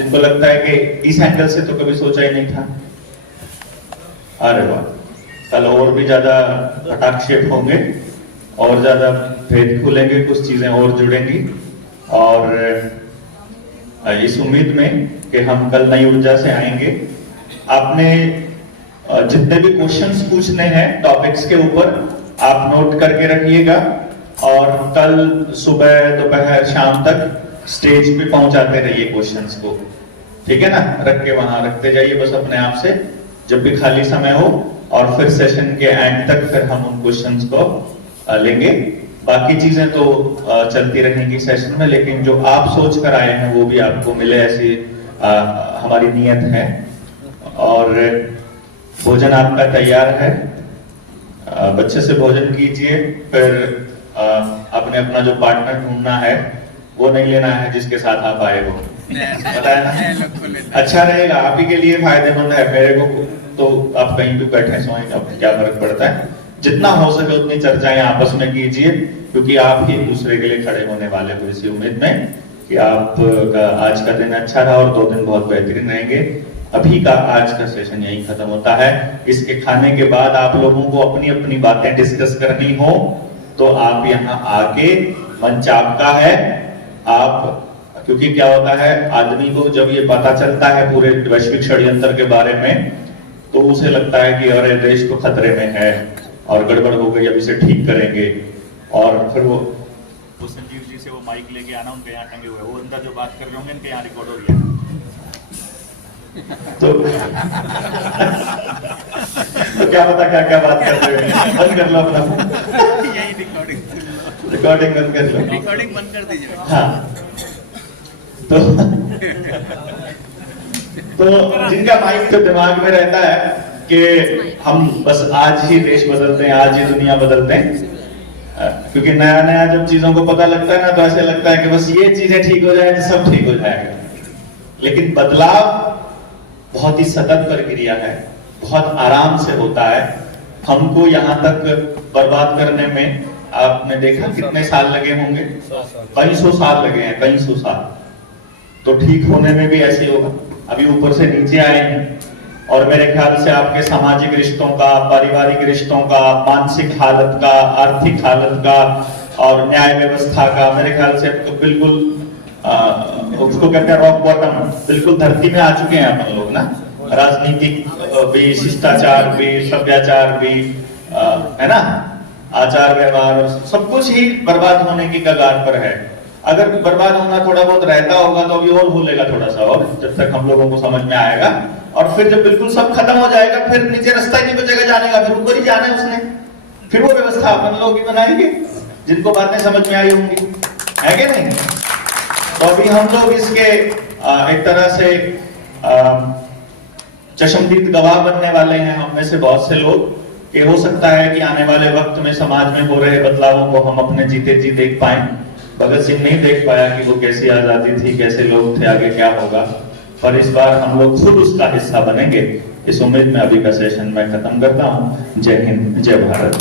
जिनको लगता है कि इस एंगल से तो कभी सोचा ही नहीं था, अरे वाह, कल और भी ज्यादा कटाक्षेप होंगे और ज्यादा भेद खुलेंगे, कुछ चीजें और जुड़ेंगी। और इस उम्मीद में कि हम कल नई ऊर्जा से आएंगे। आपने जितने भी क्वेश्चंस पूछने हैं टॉपिक्स के ऊपर आप नोट करके रखिएगा, और कल सुबह दोपहर शाम तक स्टेज पे पहुंचाते रहिए क्वेश्चंस को, ठीक है ना? रख के वहां रखते जाइए बस अपने आप से, जब भी खाली समय हो, और फिर सेशन के एंड तक फिर हम उन क्वेश्चंस को लेंगे। बाकी चीजें तो चलती रहेंगी सेशन में, लेकिन जो आप सोच कर आए हैं वो भी आपको मिले, ऐसी हमारी नियत है। और भोजन आपका तैयार है, बच्चे से भोजन कीजिए, फिर आपने अपना जो पार्टनर ढूंढना है वो नहीं लेना है जिसके साथ आप आए हो, पता है ना? अच्छा रहेगा, आप ही के लिए फायदेमंद है। मेरे को तो आप कहीं भी बैठे सोएं, अब क्या फर्क पड़ता है? जितना हो सके उतनी चर्चाएं आपस में कीजिए, क्योंकि आप ही दूसरे के लिए खड़े होने वाले हो, इसी उम्मीद में कि आपका आज का दिन अच्छा रहा और 2 दिन बहुत बेहतरीन रहेंगे। अभी का आज का सेशन यही खत्म होता है। इसके खाने के बाद आप लोगों को अपनी अपनी बातें डिस्कस करनी हो तो आप यहाँ आके, मंच आपका है। आप, क्योंकि क्या होता है, आदमी को जब ये पता चलता है पूरे वैश्विक षड्यंत्र के बारे में, तो उसे लगता है कि अरे देश तो खतरे में है और गड़बड़ हो गई, अब इसे ठीक करेंगे। और फिर वो संजीव जी से वो माइक लेके आना, उनके यहाँ टंगे हुए, वो अंदर जो बात कर रहे होंगे इनके यहाँ रिकॉर्ड हो रही है। तो क्या पता क्या क्या बात कर रहे हैं। बंद कर लो अपना, यही रिकॉर्डिंग बंद कर लो, रिकॉर्डिंग बंद कर दीजिए। हाँ। तो जिनका माइक तो दिमाग में रहता है कि हम बस आज ही देश बदलते हैं, आज ही दुनिया बदलते हैं, क्योंकि नया नया जब चीजों को पता लगता है ना, तो ऐसे लगता है कि बस ये चीजें ठीक हो जाए तो सब ठीक हो जाएगा। लेकिन बदलाव बहुत ही सतत प्रक्रिया है, बहुत आराम से होता है। हमको यहाँ तक बर्बाद करने में आपने देखा कितने साल लगे होंगे? कई सौ साल लगे हैं, कई सौ साल। तो ठीक होने में भी ऐसे होगा। अभी ऊपर से नीचे आए हैं, और मेरे ख्याल से आपके सामाजिक रिश्तों का, पारिवारिक रिश्तों का, मानसिक हालत का, आर्थिक हालत का और न्याय व्यवस्था का, मेरे ख्याल से तो बिल्कुल उसको कहते हैं रॉक बॉटम, बिल्कुल धरती में आ चुके हैं अपन लोग ना। राजनीतिक भी, शिष्टाचार भी, सभ्याचार भी, है ना, आचार व्यवहार, सब कुछ ही बर्बाद होने की कगार पर है। अगर बर्बाद होना थोड़ा बहुत रहता होगा तो अभी और भूलेगा थोड़ा सा, और जब तक हम लोगों को समझ में आएगा। और फिर जब बिल्कुल सब खत्म हो जाएगा, फिर नीचे रास्ता ही नहीं बचेगा जाने का, फिर ऊपर ही जाना है उसने। फिर वो व्यवस्था अपन लोग ही बनाएंगे जिनको बातें समझ में आई होंगी, है कि नहीं? तो अभी हम लोग इसके एक तरह से चशमदीद गवाह बनने वाले हैं, हम में से बहुत से लोग, कि हो सकता है कि आने वाले वक्त में समाज में हो रहे बदलावों को हम अपने जीते जी देख पाए। भगत सिंह नहीं देख पाया कि वो कैसी आजादी थी, कैसे लोग थे, आगे क्या होगा, पर इस बार हम लोग खुद उसका हिस्सा बनेंगे। इस उम्मीद में अभी का सेशन मैं खत्म करता हूँ। जय हिंद, जय भारत।